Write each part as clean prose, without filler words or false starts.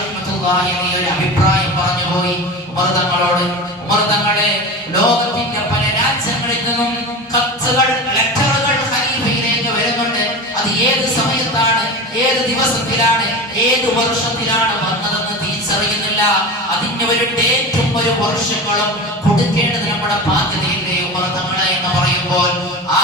റഹ്മത്തുള്ളാഹി അലൈഹി ഒരു അഭിപ്രായം പറഞ്ഞു പോയി ഉമർ തങ്ങളോട്. ഉമർ തങ്ങളെ ലോകത്തിന്റെ പല രാജ്യങ്ങളിൽ നിന്നും കത്തുകൾ, ലെറ്ററുകൾ ഖലീഫയിലേക്ക് വരുന്നുണ്ട്. അത് ഏത് സമയത്താണ്, ഏത് ദിവസത്തിലാണ്, ഏത് വർഷത്തിലാണ് വന്നതെന്ന് തിരിച്ചറിയുന്നില്ല. അതിന് ഒരു ഡേറ്റും ഒരു വർഷങ്ങളും കൊടുക്കേണ്ടത് നമ്മുടെ ബാധ്യതയില്ലേ ഉമർ തങ്ങളെ എന്ന് പറയുമ്പോൾ ആ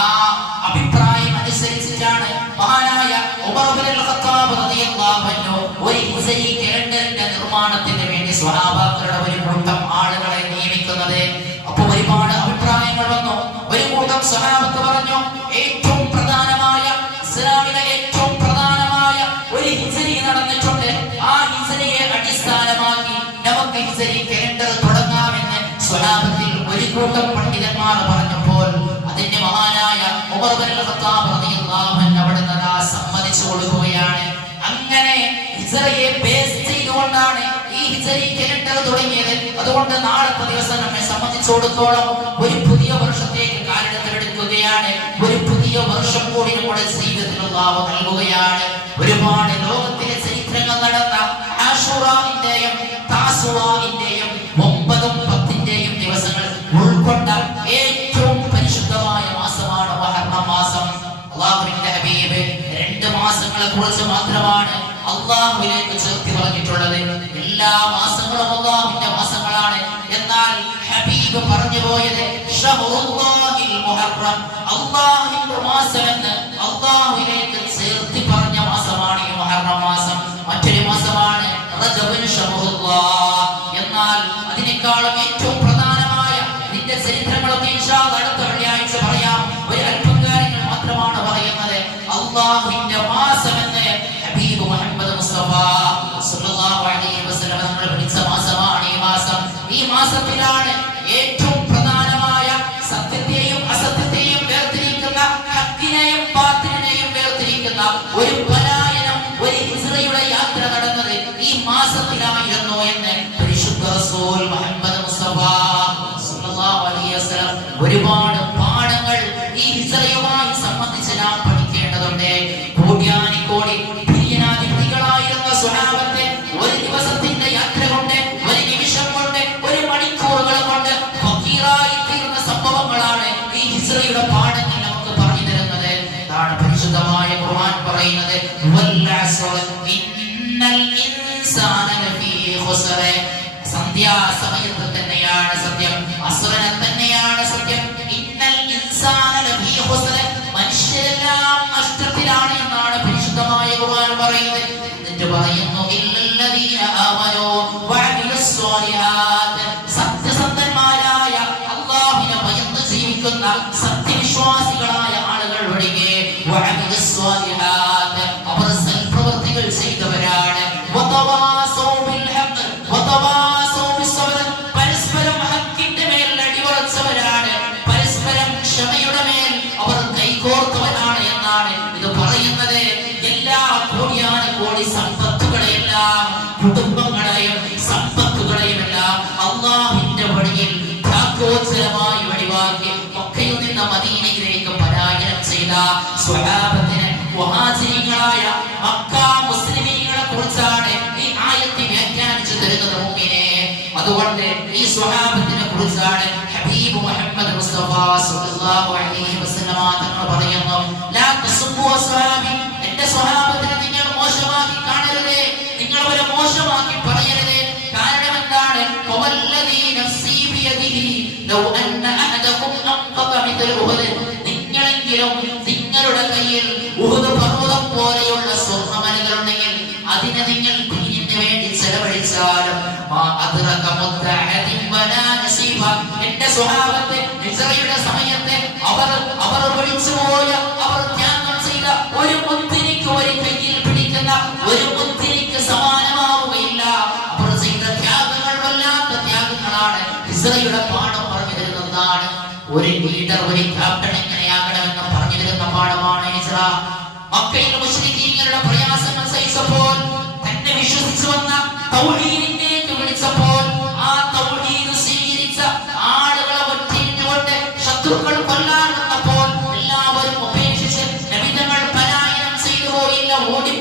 അഭിപ്രായം അനുസരിച്ചിട്ടാണ് മഹാനായ ഉമർ ഇബ്നുൽ ഖത്താബ് റളിയല്ലാഹു അൻഹു ഒരു ഹിജ്രി കലണ്ടറിന്റെ നിർമ്മാണത്തിന് വേണ്ടി സ്വഹാബാക്കളുടെ ഒരു കൂട്ടം ആളുകളെ നിയമിക്കുന്നത്. അപ്പോൾ ഒരുപാട് അഭിപ്രായങ്ങൾ വന്നു. ഒരു കൂട്ടം സ്വഹാബത്ത് പറഞ്ഞു, ഏറ്റവും പ്രധാനമായ ഇസ്ലാമിലെ ഏറ്റവും പ്രധാനമായ ഒരു ഹിജ്രി നടന്നിട്ടുണ്ട്. ആ ഹിജ്രിയെ അടിസ്ഥാനമാക്കി നമുക്ക് ഹിജ്രി കലണ്ടർ തുടങ്ങാമെന്ന് സ്വഹാബത്തിൽ ഒരു കൂട്ടം പണ്ഡിതന്മാർ പറഞ്ഞപ്പോൾ അതിന്റെ മഹാനായ ഉമർ ഇബ്നുൽ ഖത്താബ് റളിയല്ലാഹു അൻഹു അവിടുന്ന് സമ്മതിച്ചു കൊടുക്കുകയാണ്. അങ്ങനെ ഹിജ്റിയെ ബേസ് ചെയ്തുകൊണ്ടാണ് ഈ ഹിജ്രി കലണ്ടർ തുടങ്ങിയത്. അതുകൊണ്ട് നാളത്തെ ദിവസം നമ്മെ സംബന്ധിച്ചിടത്തോളം ഒരു പുതിയ വർഷത്തേക്ക് കാലെടുക്കുകയാണ്. ഒരു പുതിയ വർഷം കൂടി നമ്മുടെ ജീവിതത്തിൽ അല്ലാഹു നൽകുകയാണ്. ഒരുപാട് ലോകത്തിലെ ചരിത്രങ്ങൾ നടന്ന ആശുറാഇന്റെയും താസുആഇന്റെയും 9ഉം 10ന്റെയും ദിവസങ്ങൾ ഉൾക്കൊണ്ട ഏറ്റവും പരിശുദ്ധമായ മാസമാണ് മുഹറം മാസം. അല്ലാഹുവിന്റെ ഹബീബ് 2 മാസങ്ങളെ കുറിച്ച് മാത്രമാണ് അല്ലാഹുവിലേക്ക് ചേർത്തി പറഞ്ഞിട്ടുള്ളത്. എല്ലാ മാസങ്ങളും അല്ലാഹുവിന്റെ മാസങ്ങളാണ്. എന്നാൽ ഹബീബ് പറഞ്ഞു പോയത് ഷഹ്റുല്ലാഹിൽ മുഹറം, അല്ലാഹുവിന്റെ മാസം എന്ന് അല്ലാഹുവിലേക്ക് ചേർത്തി പറഞ്ഞ മാസമാണ് ഈ മുഹറം മാസം. മറ്റൊരു മാസമാണ് റജബുൻ ഷഹ്റുല്ലാഹ്. എന്നാൽ അതിനേക്കാളും ഏറ്റവും പ്രധാനമായ ഇതിന്റെ ചരിത്രങ്ങളൊക്കെ ഇൻഷാ അല്ലാഹ് അടുത്ത വെള്ളിയാഴ്ച പറയാം. ഒരു അല്പം കാര്യങ്ങൾ മാത്രമാണ് പറയുന്നത്. അല്ലാഹുവിന്റെ മാസം എന്ന് ഹബീബ് മുഹമ്മദ് മുസ്തഫ സല്ലല്ലാഹു അലൈഹി വസല്ലം നമ്മൾ വിളിച്ച മാസമാണ് ഈ മാസം. ഈ മാസത്തിലാണ് ഏറ്റവും പ്രധാനമായ സത്യത്തെയും അസത്യത്തെയും വേർതിരിക്കുന്ന, ഹക്കിനെയും ബാത്തിലിനെയും വേർതിരിക്കുന്ന ഒരു പലായനം, ഒരു ഹിജ്റയുടെ യാത്ര നടന്നത് ഈ മാസത്തിലായിരുന്നു എന്ന് പരിശുദ്ധ റസൂൽ മുഹമ്മദ് മുസ്തഫ സല്ലല്ലാഹു അലൈഹി വസല്ലം ഒരുപാട് പാഠങ്ങൾ ഈ ഹിജ്റയുമായി സംബന്ധിച്ച് നാം പഠിക്കേണ്ടതുണ്ട്. കോട്യാനിക്കോടി പ്രിയനാധിപതികളായിരുന്ന സ്വഹാബത്തെ ഒരു ദിവസത്തിന്റെ യാത്ര കൊണ്ട്, ഒരു നിമിഷം കൊണ്ട്, ഒരു മണിക്കൂറുകൾ കൊണ്ട് ഫക്കീറായി തീർന്ന സംഭവങ്ങളാണ് ഈ ഹിജ്റയുടെ പാഠങ്ങൾ നമുക്ക് പറഞ്ഞു തരുന്നത്. അതാണ് പരിശുദ്ധമായ ഖുർആൻ പറയുന്നത്, വൽ അസ്ർ ഇന്നൽ ഇൻസാന ലഫീ ഖുസ്ർ. സന്ധ്യാസമയത്ത് തന്നെയാണ് സത്യം, അസ്റിനെ തന്നെയാണ് സത്യം. ഇന്നൽ ഇൻസാന ലഫീ ഖുസ്ർ, മനുഷ്യരെല്ലാം നഷ്ടത്തിലാണ് എന്നാണ് പരിശുദ്ധമായ ഖുർആൻ പറയുന്നത്. എന്നിട്ട് പറയുന്നു ഇല്ലല്ലദീന ആമനൂ വഅമിലുസ് സ്വാലിഹാത്ത്, സത്യസന്ധന്മാരായ അല്ലാഹുവിനെ ഭയന്ന് ജീവിക്കുന്ന സത്യവിശ്വാസികളായ ആളുകൾ ഒഴികെ, വഅമിലുസ് സ്വാലിഹാത്ത് അവർ സൽപ്രവൃത്തികൾ ചെയ്തവരാണ്, വതവാസൗ ബിൽ ഹഖ് വതവാസൗ ബിസ്സബ്ർ പരസ്പരം ഹക്കിന്റെ മേൽ അടിയുറച്ചവരാണ്, പരസ്പരം ക്ഷമയുടെ മേൽ അവർ കൈകോർത്തവരാണ് എന്നാണ് ഇത് പറയുന്നത്. എല്ലാ കോടി സമ്പത്തുകളെയെല്ലാം, കുടുംബങ്ങളെയും സമ്പത്തുകളെയും എല്ലാം അല്ലാഹുവിന്റെ വഴിയിൽ ത്യാഗോജ്വലമായി വെടിവാക്കി മക്കയിൽ നിന്ന് മദീനയിലേക്ക് പലായനം ചെയ്ത സ്വഹാബത്തിന്, മുഹാജിറുകളായ മക്ക മുസ്ലിമീങ്ങളെ കുറിച്ചാണ് ഈ ആയത്ത് വ്യാഖ്യാനിച്ചു തരുന്നത് മുഅ്മിനേ. അതുകൊണ്ട് ഈ സ്വഹാബത്തിനെ കുറിച്ചാണ് ഹബീബ് മുഹമ്മദ് മുസ്തഫ സല്ലല്ലാഹു അലൈഹി വസല്ലം തങ്ങൾ പറയുന്നു, ലാ തസുബ്ബു അസ്ഹാബി, എന്റെ സ്വഹാബത്തിനെ നിങ്ങൾ മോശമാക്കി കാണരുതേ, നിങ്ങൾ അവരെ മോശമാക്കി പറയരുതേ. കാരണം എന്താണ്? വല്ലദീ നഫ്സി ബിയദിഹി ലൗ അന്ന അഹദകും അൻഖദ മിഥല ഉഹദ്, നിങ്ങളെങ്കിലും നിങ്ങളുടെ കയ്യിൽ ഉഹദ് പർവ്വതം പോലെയുള്ള സ്വർണ്ണമലകൾ ഉണ്ടെങ്കിൽ അതിനെ നിങ്ങൾ ദീനിന് വേണ്ടി ചെലവഴിച്ചാലും എന്റെ സ്വഹാബത്തെ ഹിജ്റയുടെ സമയത്ത് അവർ ഒഴിച്ചുപോയ, അവർ ത്യാഗം ചെയ്ത ഒരു മുത്തിനിക്ക്, ഒരു കയ്യിൽ പിടിക്കുന്ന ഒരു മുത്തിനിക്ക് സമാനമാവുകയില്ല. അവർ ചെയ്ത ത്യാഗങ്ങൾ വല്ലാത്ത ത്യാഗങ്ങളാണ്. ഹിജ്റയുടെ പാഠം പറഞ്ഞു തരുന്നതാണ്. ഒരു ലീഡർ, ഒരു ക്യാപ്റ്റൻ എങ്ങനെയാകണമെന്ന് പറഞ്ഞു തരുന്ന പാഠമാണ് ഹിജ്റ. മക്കയിൽ മുശ്രിക്കീങ്ങളുടെ പ്രയാസങ്ങൾ സഹിച്ചപ്പോൾ, തന്നെ വിശ്വസിച്ചു വന്ന തൗഹീദിലേക്ക് വിളിച്ചപ്പോൾ, ആ തൗഹീദ് സ്വീകരിച്ച ആളുകളെ ഒറ്റയിരുന്നുകൊണ്ട് ശത്രുക്കൾ കൊല്ലാൻ വന്നപ്പോൾ എല്ലാവരും ഉപേക്ഷിച്ച് നബി തങ്ങൾ പലായനം ചെയ്തു പോയില്ല, ഓടി